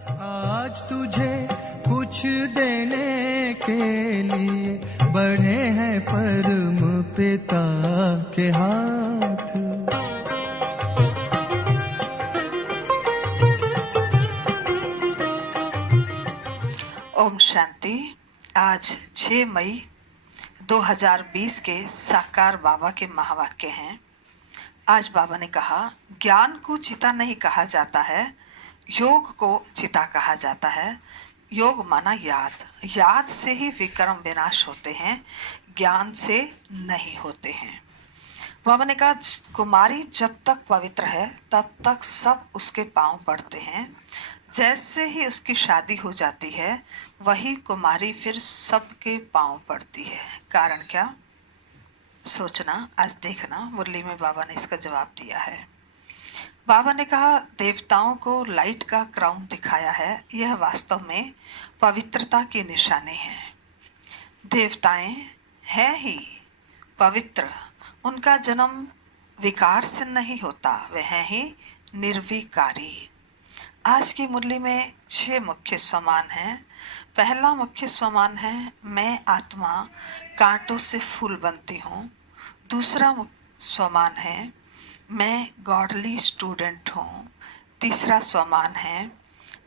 आज तुझे कुछ देने के लिए बढ़े हैं परम पिता के हाथ। ओम शांति। आज 6 मई 2020 के साकार बाबा के महावाक्य हैं। आज बाबा ने कहा, ज्ञान को चिता नहीं कहा जाता है, योग को चिता कहा जाता है। योग माना याद, याद से ही विक्रम विनाश होते हैं, ज्ञान से नहीं होते हैं। बाबा ने कहा, कुमारी जब तक पवित्र है तब तक सब उसके पांव पड़ते हैं। जैसे ही उसकी शादी हो जाती है वही कुमारी फिर सबके पांव पड़ती है। कारण क्या? सोचना, आज देखना। मुरली में बाबा ने इसका जवाब दिया है। बाबा ने कहा, देवताओं को लाइट का क्राउन दिखाया है, यह वास्तव में पवित्रता की निशानी है। देवताएं हैं ही पवित्र, उनका जन्म विकार से नहीं होता, वे हैं ही निर्विकारी। आज की मुरली में 6 मुख्य स्वमान हैं। पहला मुख्य स्वमान है, मैं आत्मा कांटों से फूल बनती हूँ। दूसरा स्वमान है, मैं गॉडली स्टूडेंट हूँ। तीसरा स्वमान है,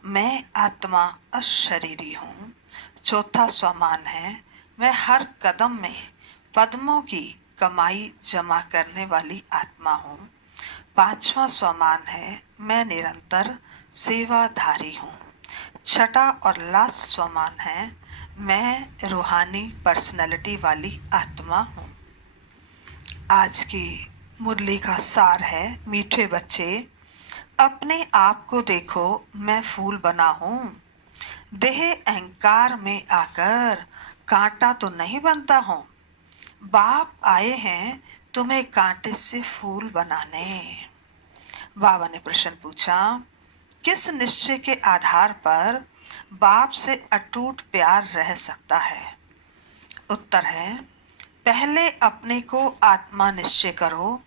मैं आत्मा अशरीरी हूँ। चौथा स्वमान है, मैं हर कदम में पद्मों की कमाई जमा करने वाली आत्मा हूँ। पांचवा स्वमान है, मैं निरंतर सेवाधारी हूँ। छठा और लास्ट स्वमान है, मैं रूहानी पर्सनैलिटी वाली आत्मा हूँ। आज की मुरली का सार है, मीठे बच्चे अपने आप को देखो, मैं फूल बना हूँ। देह अहंकार में आकर कांटा तो नहीं बनता हूँ। बाप आए हैं तुम्हें कांटे से फूल बनाने। बाबा ने प्रश्न पूछा, किस निश्चय के आधार पर बाप से अटूट प्यार रह सकता है? उत्तर है, पहले अपने को आत्मा निश्चय करो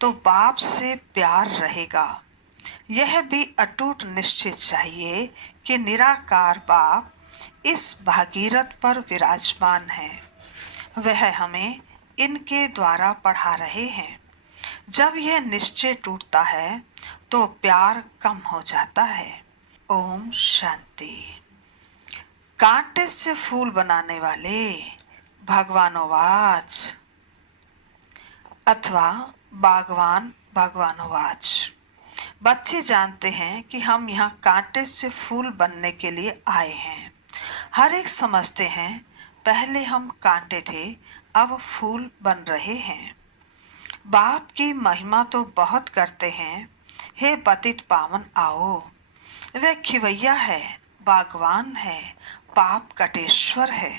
तो बाप से प्यार रहेगा। यह भी अटूट निश्चय चाहिए कि निराकार बाप इस भागीरथ पर विराजमान है, वह हमें इनके द्वारा पढ़ा रहे हैं। जब यह निश्चय टूटता है तो प्यार कम हो जाता है। ओम शांति। कांटे से फूल बनाने वाले भगवानोवाच अथवा बागवान भगवानोवाच। बच्चे जानते हैं कि हम यहाँ कांटे से फूल बनने के लिए आए हैं। हर एक समझते हैं पहले हम कांटे थे, अब फूल बन रहे हैं। बाप की महिमा तो बहुत करते हैं, हे पतित पावन आओ। वह खिवैया है, बागवान है, पाप कटेश्वर है।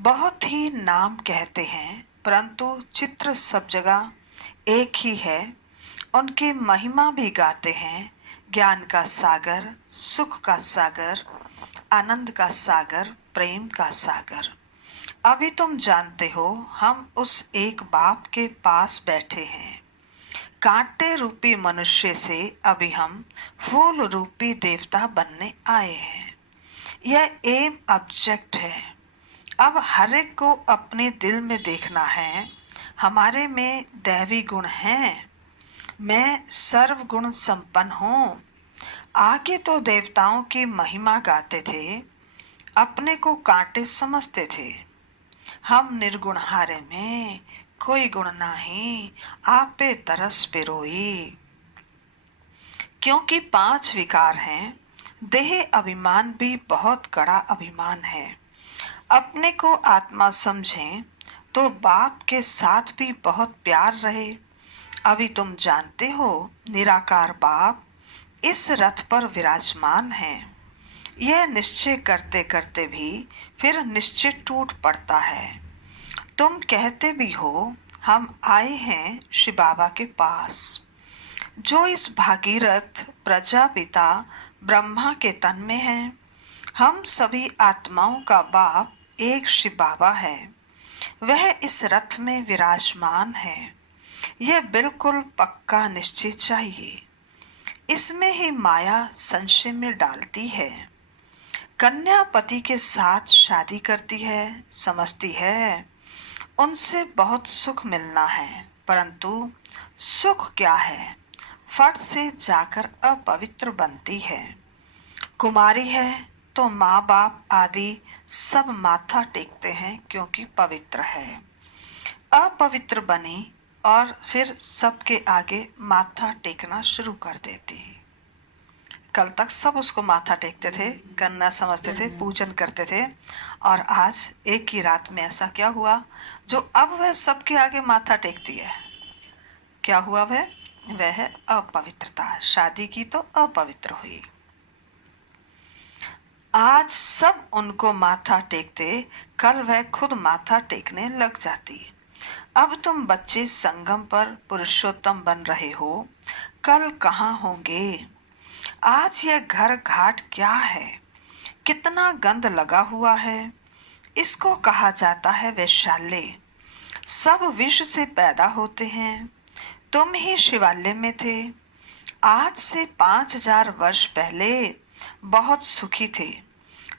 बहुत ही नाम कहते हैं परंतु चित्र सब जगह एक ही है। उनकी महिमा भी गाते हैं, ज्ञान का सागर, सुख का सागर, आनंद का सागर, प्रेम का सागर। अभी तुम जानते हो हम उस एक बाप के पास बैठे हैं। कांटे रूपी मनुष्य से अभी हम फूल रूपी देवता बनने आए हैं। यह एम ऑब्जेक्ट है। अब हर एक को अपने दिल में देखना है, हमारे में दैवी गुण हैं। मैं सर्व गुण संपन्न हूँ। आगे तो देवताओं की महिमा गाते थे, अपने को कांटे समझते थे। हम निर्गुण हारे में कोई गुण नाही, आपे तरस पिरोई। क्योंकि 5 विकार हैं, देह अभिमान भी बहुत कड़ा अभिमान है। अपने को आत्मा समझें तो बाप के साथ भी बहुत प्यार रहे। अभी तुम जानते हो निराकार बाप इस रथ पर विराजमान है। यह निश्चय करते करते भी फिर निश्चय टूट पड़ता है। तुम कहते भी हो हम आए हैं श्री बाबा के पास, जो इस भागीरथ प्रजापिता ब्रह्मा के तन में है। हम सभी आत्माओं का बाप एक श्री बाबा है, वह इस रथ में विराजमान है। यह बिल्कुल पक्का निश्चय चाहिए। इसमें ही माया संशय में डालती है। कन्या पति के साथ शादी करती है, समझती है उनसे बहुत सुख मिलना है, परंतु सुख क्या है, फट से जाकर अपवित्र बनती है। कुमारी है तो माँ बाप आदि सब माथा टेकते हैं क्योंकि पवित्र है। अपवित्र बनी और फिर सबके आगे माथा टेकना शुरू कर देती। कल तक सब उसको माथा टेकते थे, कन्या समझते थे, पूजन करते थे, और आज एक ही रात में ऐसा क्या हुआ जो अब वह सबके आगे माथा टेकती है। क्या हुआ? वह है अपवित्रता। शादी की तो अपवित्र हुई। आज सब उनको माथा टेकते, कल वह खुद माथा टेकने लग जाती। अब तुम बच्चे संगम पर पुरुषोत्तम बन रहे हो, कल कहाँ होंगे? आज यह घर घाट क्या है? कितना गंध लगा हुआ है। इसको कहा जाता है वैशाल्य। सब विष से पैदा होते हैं। तुम ही शिवालय में थे। आज से 5000 वर्ष पहले बहुत सुखी थे।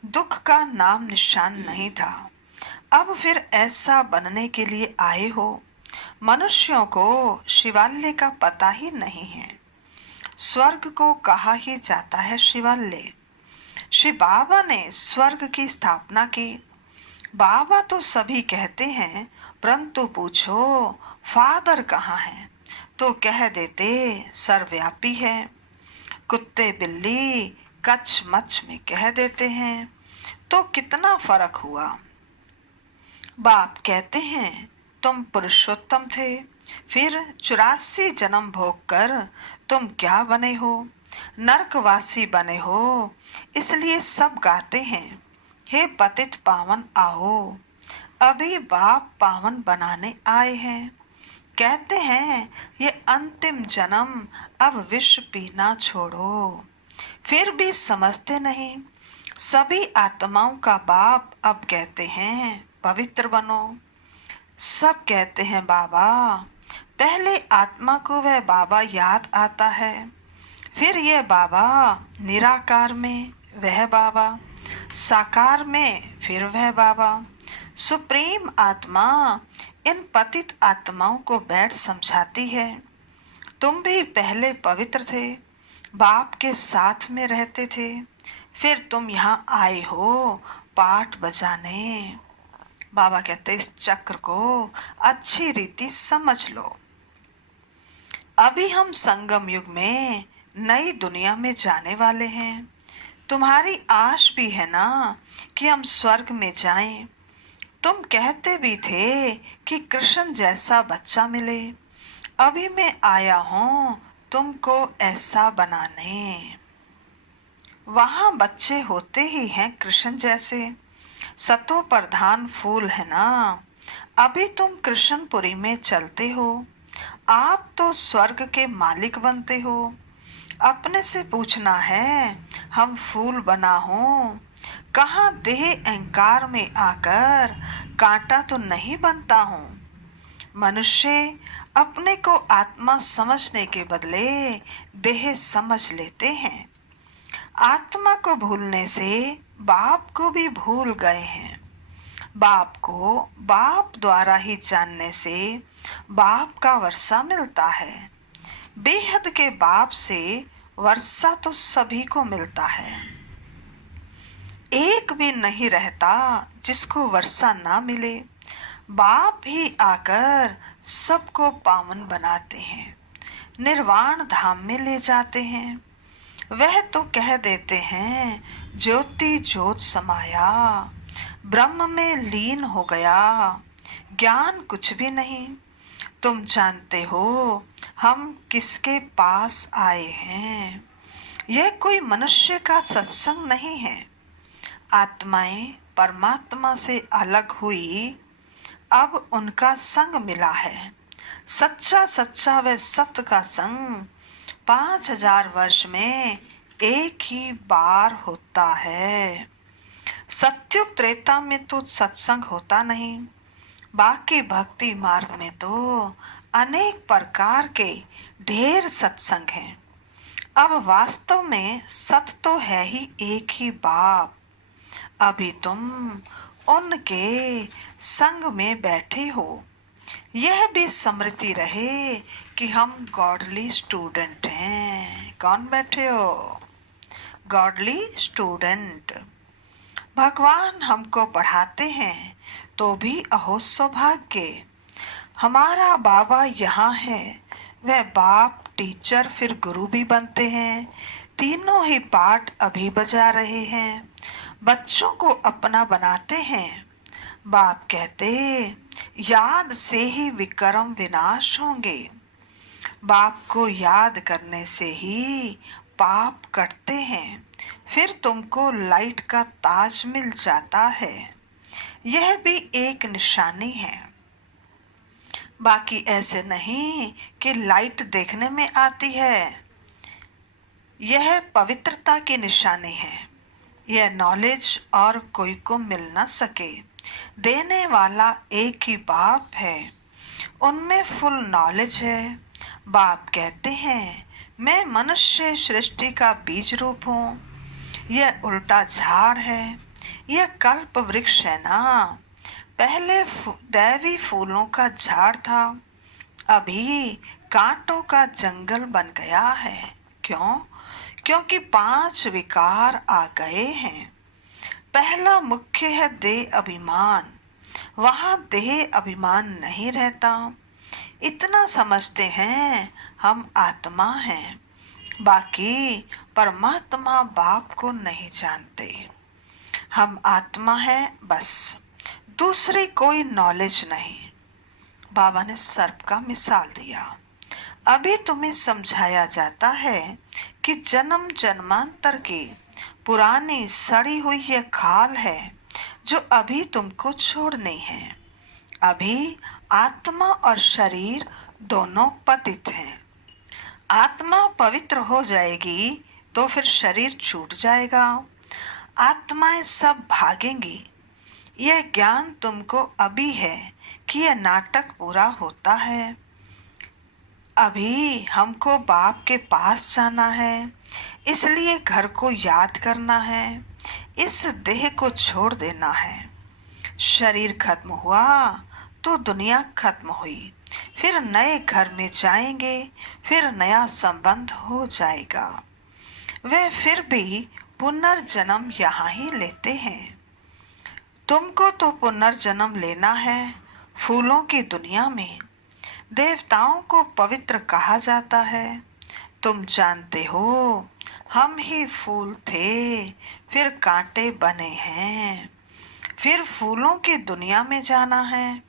दुख का नाम निशान नहीं था। अब फिर ऐसा बनने के लिए आए हो। मनुष्यों को शिवालय का पता ही नहीं है। स्वर्ग को कहा ही जाता है शिवालय। श्री बाबा ने स्वर्ग की स्थापना की। बाबा तो सभी कहते हैं, परंतु पूछो फादर कहाँ है तो कह देते सर्वव्यापी है। कुत्ते बिल्ली कच्छ मच्छ में कह देते हैं, तो कितना फर्क हुआ। बाप कहते हैं तुम पुरुषोत्तम थे, फिर 84 जन्म भोग कर तुम क्या बने हो? नरकवासी बने हो। इसलिए सब गाते हैं, हे पतित पावन आओ। अभी बाप पावन बनाने आए हैं। कहते हैं ये अंतिम जन्म, अब विष पीना छोड़ो। फिर भी समझते नहीं। सभी आत्माओं का बाप अब कहते हैं पवित्र बनो। सब कहते हैं बाबा। पहले आत्मा को वह बाबा याद आता है, फिर यह बाबा निराकार में वह बाबा, साकार में फिर वह बाबा। सुप्रीम आत्मा इन पतित आत्माओं को बैठ समझाती है, तुम भी पहले पवित्र थे, बाप के साथ में रहते थे, फिर तुम यहाँ आए हो पाठ बजाने। बाबा कहते इस चक्र को अच्छी रीति समझ लो। अभी हम संगम युग में नई दुनिया में जाने वाले हैं। तुम्हारी आश भी है ना कि हम स्वर्ग में जाएं। तुम कहते भी थे कि कृष्ण जैसा बच्चा मिले। अभी मैं आया हूँ तुमको ऐसा बनाने। वहाँ बच्चे होते ही हैं कृष्ण जैसे। सतो प्रधान फूल है ना। अभी तुम कृष्णपुरी में चलते हो। आप तो स्वर्ग के मालिक बनते हो। अपने से पूछना है हम फूल बना हूँ, कहाँ देह अहंकार में आकर कांटा तो नहीं बनता हूँ। मनुष्य अपने को आत्मा समझने के बदले देह समझ लेते हैं। आत्मा को भूलने से बाप को भी भूल गए हैं। बाप को बाप द्वारा ही जानने से बाप का वर्षा मिलता है। बेहद के बाप से वर्षा तो सभी को मिलता है। एक भी नहीं रहता जिसको वर्षा ना मिले। बाप ही आकर सबको पावन बनाते हैं, निर्वाण धाम में ले जाते हैं। वह तो कह देते हैं ज्योति ज्योत समाया, ब्रह्म में लीन हो गया। ज्ञान कुछ भी नहीं। तुम जानते हो हम किसके पास आए हैं। यह कोई मनुष्य का सत्संग नहीं है। आत्माएं परमात्मा से अलग हुई, अब उनका संग मिला है। सच्चा सच्चा वह सत्य का संग 5000 वर्ष में एक ही बार होता है। सत्युग त्रेता में तो सत्संग होता नहीं। बाकी भक्ति मार्ग में तो अनेक प्रकार के ढेर सत्संग हैं। अब वास्तव में सत तो है ही एक ही बाप। अभी तुम उनके संग में बैठे हो। यह भी स्मृति रहे कि हम गॉडली स्टूडेंट हैं। कौन बैठे हो? Godly student. भगवान हमको पढ़ाते हैं तो भी अहो सौभाग्य। हमारा बाबा यहाँ है। वह बाप, टीचर, फिर गुरु भी बनते हैं। तीनों ही पाठ अभी बजा रहे हैं। बच्चों को अपना बनाते हैं। बाप कहते, याद से ही विक्रम विनाश होंगे। बाप को याद करने से ही पाप कटते हैं। फिर तुमको लाइट का ताज मिल जाता है। यह भी एक निशानी है। बाकी ऐसे नहीं कि लाइट देखने में आती है। यह पवित्रता की निशानी है। यह नॉलेज और कोई को मिल न सके। देने वाला एक ही बाप है। उनमें फुल नॉलेज है। बाप कहते हैं, मैं मनुष्य सृष्टि का बीज रूप हूँ। यह उल्टा झाड़ है। यह कल्प वृक्ष है ना। पहले दैवी फूलों का झाड़ था। अभी कांटों का जंगल बन गया है। क्यों? क्योंकि 5 विकार आ गए हैं। पहला मुख्य है देह अभिमान। वहां देह अभिमान नहीं रहता। इतना समझते हैं हम आत्मा हैं। बाकी परमात्मा बाप को नहीं जानते। हम आत्मा हैं बस, दूसरी कोई नॉलेज नहीं। बाबा ने सर्प का मिसाल दिया। अभी तुम्हें समझाया जाता है कि जन्म जन्मांतर की पुरानी सड़ी हुई यह खाल है जो अभी तुमको छोड़नी है। अभी आत्मा और शरीर दोनों पतित हैं। आत्मा पवित्र हो जाएगी तो फिर शरीर छूट जाएगा। आत्माएं सब भागेंगी। यह ज्ञान तुमको अभी है कि यह नाटक पूरा होता है। अभी हमको बाप के पास जाना है, इसलिए घर को याद करना है। इस देह को छोड़ देना है। शरीर खत्म हुआ तो दुनिया खत्म हुई। फिर नए घर में जाएंगे, फिर नया संबंध हो जाएगा। वे फिर भी पुनर्जन्म यहाँ ही लेते हैं। तुमको तो पुनर्जन्म लेना है फूलों की दुनिया में। देवताओं को पवित्र कहा जाता है। तुम जानते हो, हम ही फूल थे, फिर कांटे बने हैं। फिर फूलों की दुनिया में जाना है।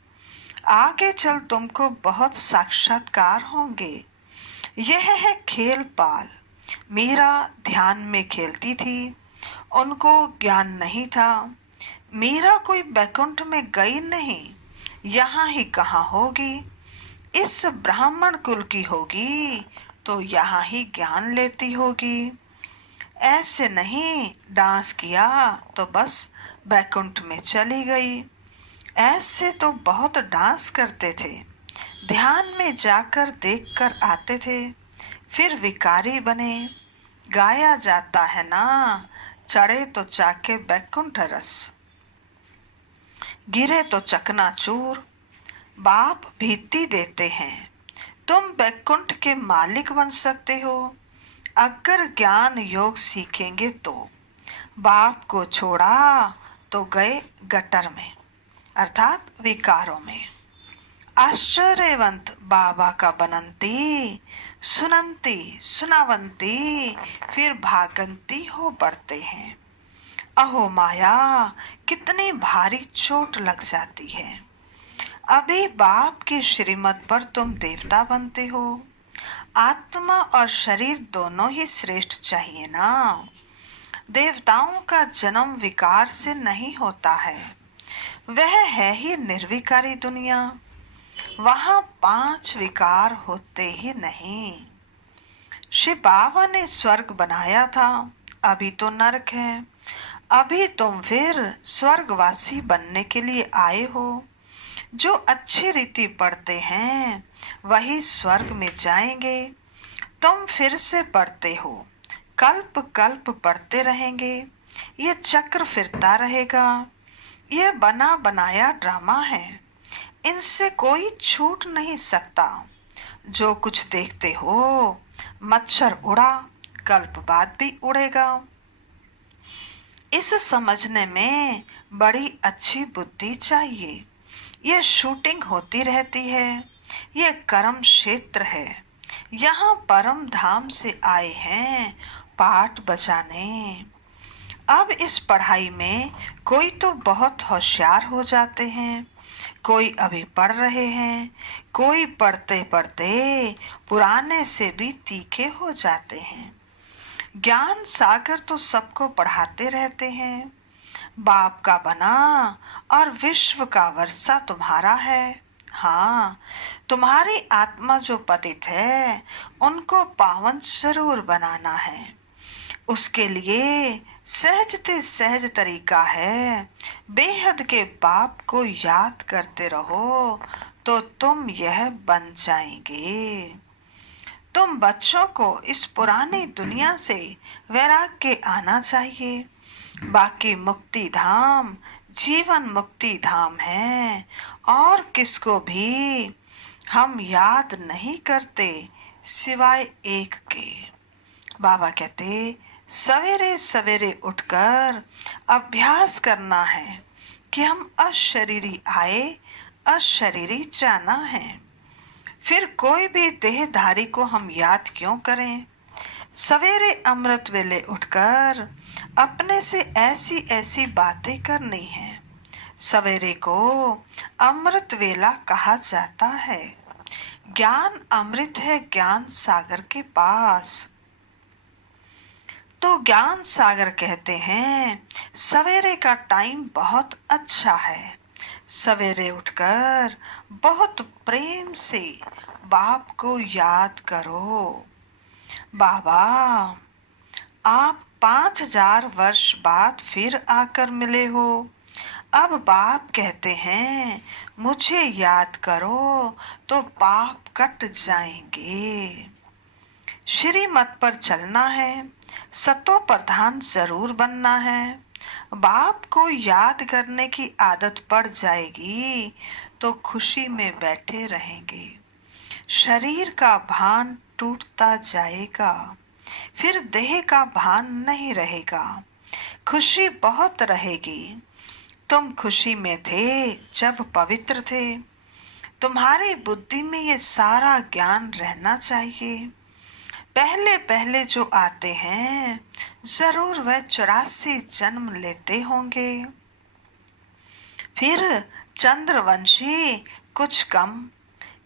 आगे चल तुमको बहुत साक्षात्कार होंगे। यह है खेल पाल। मीरा ध्यान में खेलती थी। उनको ज्ञान नहीं था। मीरा कोई बैकुंठ में गई नहीं, यहाँ ही कहाँ होगी। इस ब्राह्मण कुल की होगी तो यहाँ ही ज्ञान लेती होगी। ऐसे नहीं डांस किया तो बस बैकुंठ में चली गई। ऐसे तो बहुत डांस करते थे। ध्यान में जाकर देखकर आते थे, फिर विकारी बने। गाया जाता है ना, चढ़े तो चाके बैकुंठ रस, गिरे तो चकनाचूर। बाप भीति देते हैं, तुम बैकुंठ के मालिक बन सकते हो अगर ज्ञान योग सीखेंगे तो। बाप को छोड़ा तो गए गटर में, अर्थात विकारों में। आश्चर्यवंत बाबा का बनंती, सुनंती सुनावंती, फिर भागंती हो पड़ते हैं। अहो माया, कितनी भारी चोट लग जाती है। अभी बाप की श्रीमत पर तुम देवता बनते हो। आत्मा और शरीर दोनों ही श्रेष्ठ चाहिए ना। देवताओं का जन्म विकार से नहीं होता है। वह है ही निर्विकारी दुनिया। वहां 5 विकार होते ही नहीं। श्री बाबा ने स्वर्ग बनाया था, अभी तो नरक है। अभी तुम फिर स्वर्गवासी बनने के लिए आए हो। जो अच्छी रीति पढ़ते हैं वही स्वर्ग में जाएंगे। तुम फिर से पढ़ते हो, कल्प कल्प पढ़ते रहेंगे, ये चक्र फिरता रहेगा। ये बना बनाया ड्रामा है, इनसे कोई छूट नहीं सकता। जो कुछ देखते हो, मच्छर उड़ा, कल्प बाद भी उड़ेगा। इस समझने में बड़ी अच्छी बुद्धि चाहिए। ये शूटिंग होती रहती है, ये कर्म क्षेत्र है। यहाँ परम धाम से आए हैं पाठ बजाने। अब इस पढ़ाई में कोई तो बहुत होशियार हो जाते हैं, कोई अभी पढ़ रहे हैं, कोई पढ़ते पढ़ते पुराने से भी तीखे हो जाते हैं। ज्ञान सागर तो सबको पढ़ाते रहते हैं। बाप का बना और विश्व का वर्षा तुम्हारा है। हाँ, तुम्हारी आत्मा जो पतित है उनको पावन जरूर बनाना है। उसके लिए सहजते सहज तरीका है, बेहद के बाप को याद करते रहो तो तुम यह बन जाएंगे। तुम बच्चों को इस पुरानी दुनिया से वैराग्य आना चाहिए। बाकी मुक्ति धाम जीवन मुक्ति धाम है, और किसको भी हम याद नहीं करते सिवाय एक के। बाबा कहते सवेरे सवेरे उठकर अभ्यास करना है कि हम अशरीरी आए, अशरीरी जाना है। फिर कोई भी देहधारी को हम याद क्यों करें। सवेरे अमृत वेले उठकर अपने से ऐसी ऐसी बातें करनी है। सवेरे को अमृत वेला कहा जाता है। ज्ञान अमृत है ज्ञान सागर के पास। तो ज्ञान सागर कहते हैं सवेरे का टाइम बहुत अच्छा है। सवेरे उठकर बहुत प्रेम से बाप को याद करो। बाबा, आप 5000 वर्ष बाद फिर आकर मिले हो। अब बाप कहते हैं मुझे याद करो तो पाप कट जाएंगे। श्रीमत पर चलना है, सतो प्रधान जरूर बनना है। बाप को याद करने की आदत पड़ जाएगी तो खुशी में बैठे रहेंगे। शरीर का भान टूटता जाएगा, फिर देह का भान नहीं रहेगा। खुशी बहुत रहेगी। तुम खुशी में थे जब पवित्र थे। तुम्हारी बुद्धि में ये सारा ज्ञान रहना चाहिए। पहले पहले जो आते हैं जरूर वह 84 जन्म लेते होंगे। फिर चंद्रवंशी कुछ कम,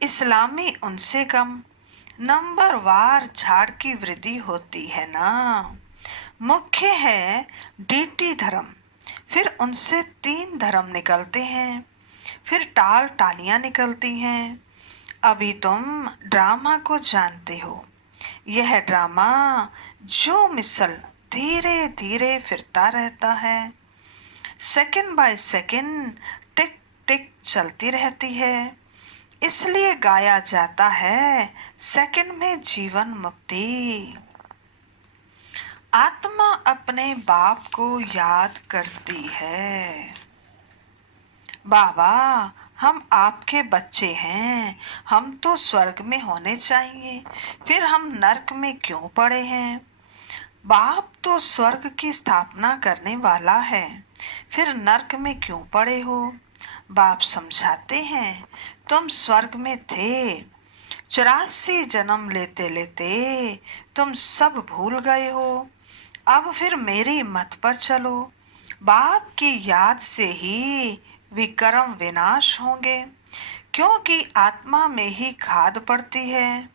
इस्लामी उनसे कम। नंबर वार झाड़ की वृद्धि होती है ना। मुख्य है डीटी धर्म, फिर उनसे 3 धर्म निकलते हैं, फिर टाल टालियां निकलती हैं। अभी तुम ड्रामा को जानते हो। यह ड्रामा जो मिसल धीरे धीरे फिरता रहता है, सेकंड बाय सेकंड टिक टिक चलती रहती है। इसलिए गाया जाता है सेकंड में जीवन मुक्ति। आत्मा अपने बाप को याद करती है। बाबा, हम आपके बच्चे हैं, हम तो स्वर्ग में होने चाहिए, फिर हम नरक में क्यों पड़े हैं। बाप तो स्वर्ग की स्थापना करने वाला है, फिर नरक में क्यों पड़े हो। बाप समझाते हैं तुम स्वर्ग में थे, 84 जन्म लेते लेते तुम सब भूल गए हो। अब फिर मेरी मत पर चलो। बाप की याद से ही विकर्म विनाश होंगे, क्योंकि आत्मा में ही खाद पड़ती है।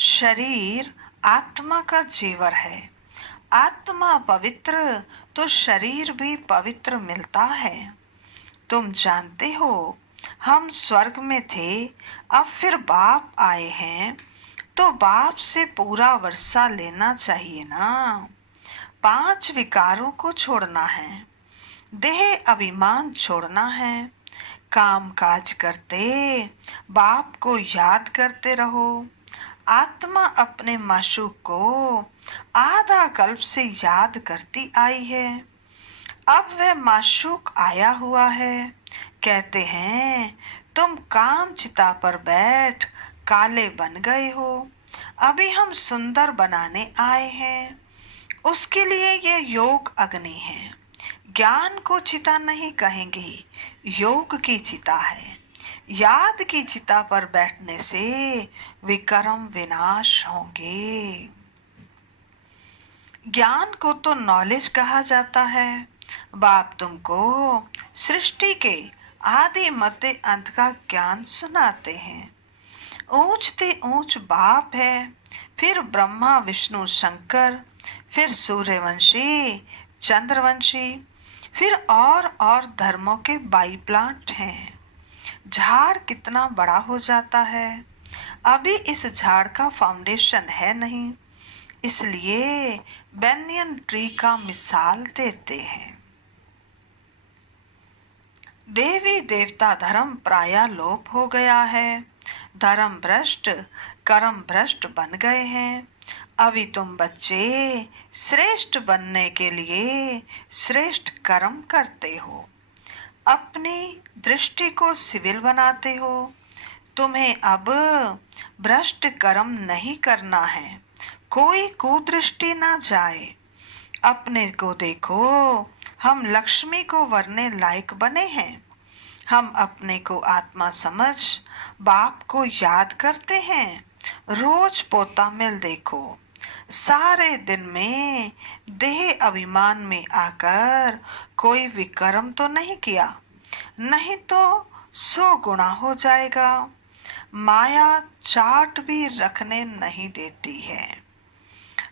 शरीर आत्मा का जीवर है। आत्मा पवित्र तो शरीर भी पवित्र मिलता है। तुम जानते हो हम स्वर्ग में थे, अब फिर बाप आए हैं तो बाप से पूरा वर्षा लेना चाहिए ना। 5 विकारों को छोड़ना है, देह अभिमान छोड़ना है। काम काज करते बाप को याद करते रहो। आत्मा अपने माशूक को आधा कल्प से याद करती आई है। अब वह माशूक आया हुआ है। कहते हैं तुम काम चिता पर बैठ काले बन गए हो, अभी हम सुंदर बनाने आए हैं। उसके लिए यह योग अग्नि है। ज्ञान को चिता नहीं कहेंगे, योग की चिता है। याद की चिता पर बैठने से विकर्म विनाश होंगे। ज्ञान को तो नॉलेज कहा जाता है। बाप तुमको सृष्टि के आदि मध्य अंत का ज्ञान सुनाते हैं। ऊंचते ऊंच बाप है, फिर ब्रह्मा विष्णु शंकर, फिर सूर्यवंशी चंद्रवंशी, फिर और धर्मों के बाई प्लांट हैं। झाड़ कितना बड़ा हो जाता है। अभी इस झाड़ का फाउंडेशन है नहीं, इसलिए बैनियन ट्री का मिसाल देते हैं। देवी देवता धर्म प्राय लोप हो गया है। धर्म भ्रष्ट कर्म भ्रष्ट बन गए हैं। अभी तुम बच्चे श्रेष्ठ बनने के लिए श्रेष्ठ कर्म करते हो, अपनी दृष्टि को सिविल बनाते हो। तुम्हें अब भ्रष्ट कर्म नहीं करना है, कोई कुदृष्टि ना जाए। अपने को देखो, हम लक्ष्मी को वरने लायक बने हैं। हम अपने को आत्मा समझ बाप को याद करते हैं। रोज पोता मिल देखो, सारे दिन में देह अभिमान में आकर कोई विकर्म तो नहीं किया, नहीं तो 100 गुना हो जाएगा। माया चार्ट भी रखने नहीं देती है।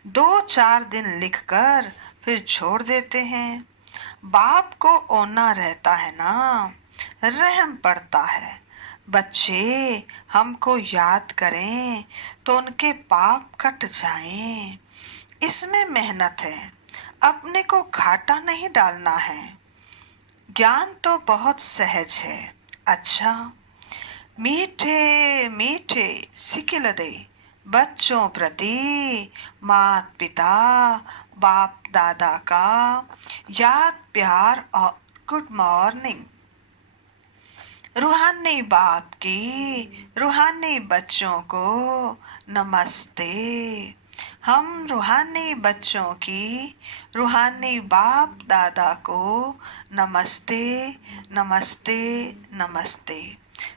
2-4 दिन लिखकर फिर छोड़ देते हैं। बाप को ओना रहता है ना, रहम पड़ता है। बच्चे हमको याद करें तो उनके पाप कट जाएं। इसमें मेहनत है, अपने को घाटा नहीं डालना है। ज्ञान तो बहुत सहज है। अच्छा, मीठे मीठे सिकिल दे बच्चों प्रति मात पिता बाप दादा का याद प्यार और गुड मॉर्निंग। रूहानी बाप की रूहानी बच्चों को नमस्ते। हम रूहानी बच्चों की रूहानी बाप दादा को नमस्ते नमस्ते नमस्ते।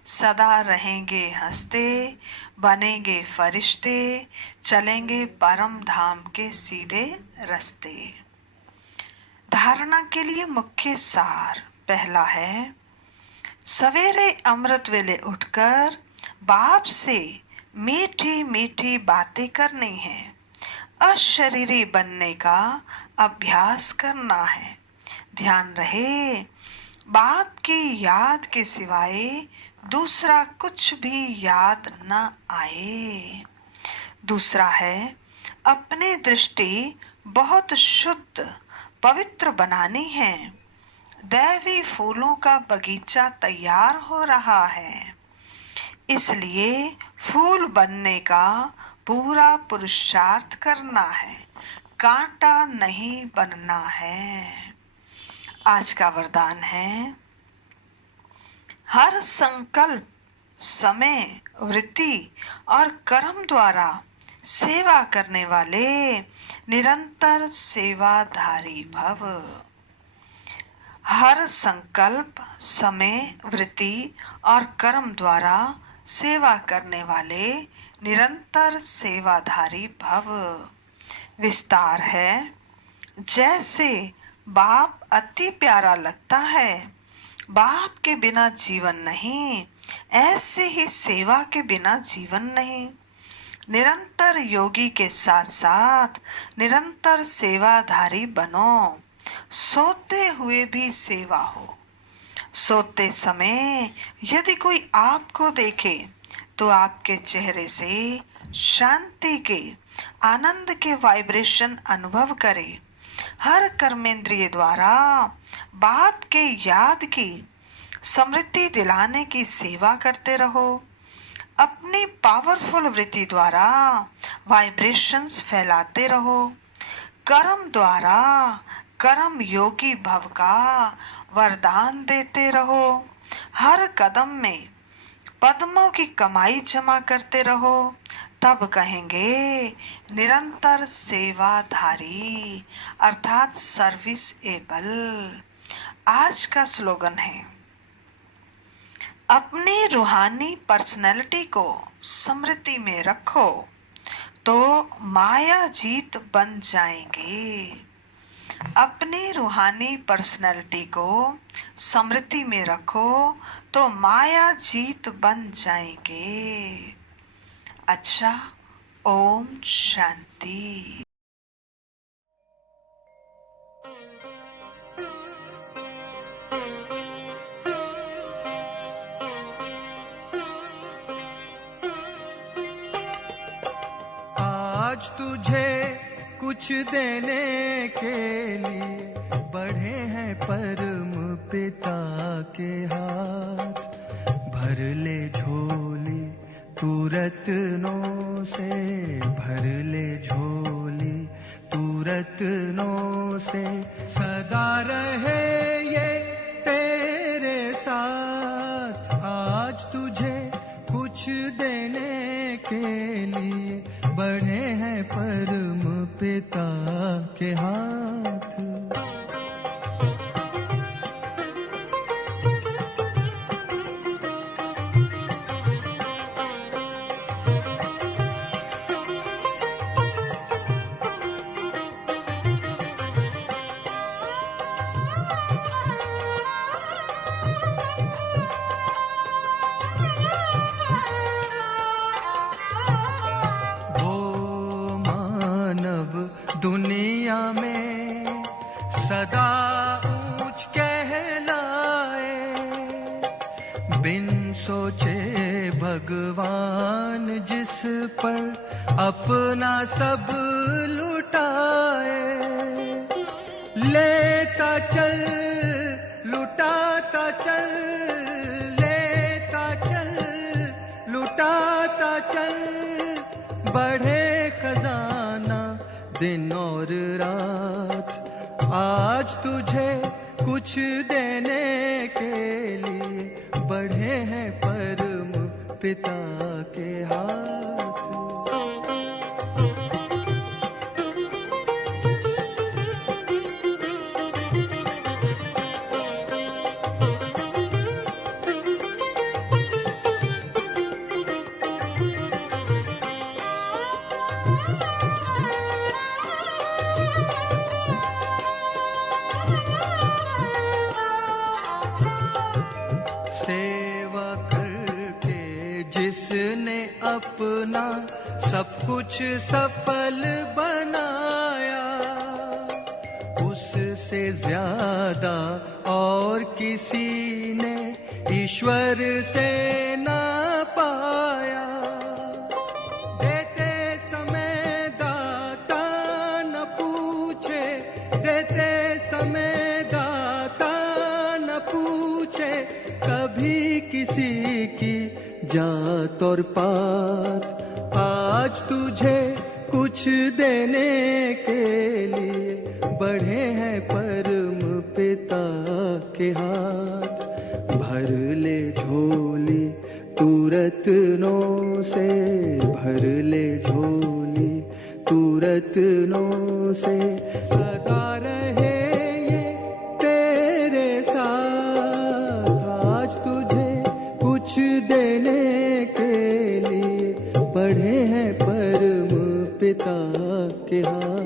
सदा रहेंगे हंसते, बनेंगे फरिश्ते, चलेंगे परम धाम के सीधे रास्ते। धारणा के लिए मुख्य सार पहला है, सवेरे अमृत वेले उठकर बाप से मीठी मीठी बातें करनी है। अशरीरी बनने का अभ्यास करना है। ध्यान रहे, बाप की याद के सिवाय दूसरा कुछ भी याद न आए। दूसरा है, अपनी दृष्टि बहुत शुद्ध पवित्र बनानी है। दैवी फूलों का बगीचा तैयार हो रहा है, इसलिए फूल बनने का पूरा पुरुषार्थ करना है, कांटा नहीं बनना है। आज का वरदान है, हर संकल्प समय वृत्ति और कर्म द्वारा सेवा करने वाले निरंतर सेवाधारी भव। हर संकल्प समय वृत्ति और कर्म द्वारा सेवा करने वाले निरंतर सेवाधारी भव। विस्तार है, जैसे बाप अति प्यारा लगता है, बाप के बिना जीवन नहीं, ऐसे ही सेवा के बिना जीवन नहीं। निरंतर योगी के साथ साथ निरंतर सेवाधारी बनो। सोते हुए भी सेवा हो। सोते समय यदि कोई आपको देखे तो आपके चेहरे से शांति के आनंद के वाइब्रेशन अनुभव करे। हर कर्मेंद्रिय द्वारा बाप के याद की स्मृति दिलाने की सेवा करते रहो। अपनी पावरफुल वृत्ति द्वारा वाइब्रेशंस फैलाते रहो। कर्म द्वारा कर्म योगी भव का वरदान देते रहो। हर कदम में पद्मों की कमाई जमा करते रहो। तब कहेंगे निरंतर सेवाधारी अर्थात सर्विस एबल। आज का स्लोगन है, अपनी रूहानी पर्सनैलिटी को स्मृति में रखो तो माया जीत बन जाएंगे। अपनी रूहानी पर्सनैलिटी को स्मृति में रखो तो माया जीत बन जाएंगे। अच्छा, ओम शांति। आज तुझे कुछ देने के लिए बढ़े हैं परम पिता के हाथ। भर ले झोली तू रत्नों से, भर ले झोली तू रत्नों से। सदा रहे ये तेरे साथ। आज तुझे कुछ देने के लिए बढ़े हैं परम पिता के हाथ। दुनिया में सदा ऊंच कहलाए, बिन सोचे भगवान जिस पर अपना सब लुटाए। लेता चल लुटाता चल, लेता चल लुटाता चल। बढ़े खजाना दिन और रात। आज तुझे कुछ देने के लिए बढ़े हैं परम पिता के हाथ। सेवा करके जिसने अपना सब कुछ सफल बनाया, उससे ज्यादा और किसी ने ईश्वर से ना पाया। देते समय दाता न पूछे, देते समय दाता न पूछे कभी किसी की जात और पात। आज तुझे कुछ देने के लिए बढ़े हैं परम पिता के हाथ। भर ले झोली तू रत्नों से, भर ले झोली तू रत्नों से। सदा रहे ये तेरे साथ। आज तुझे कुछ देने के लिए बढ़े हैं परम पिता के हाथ।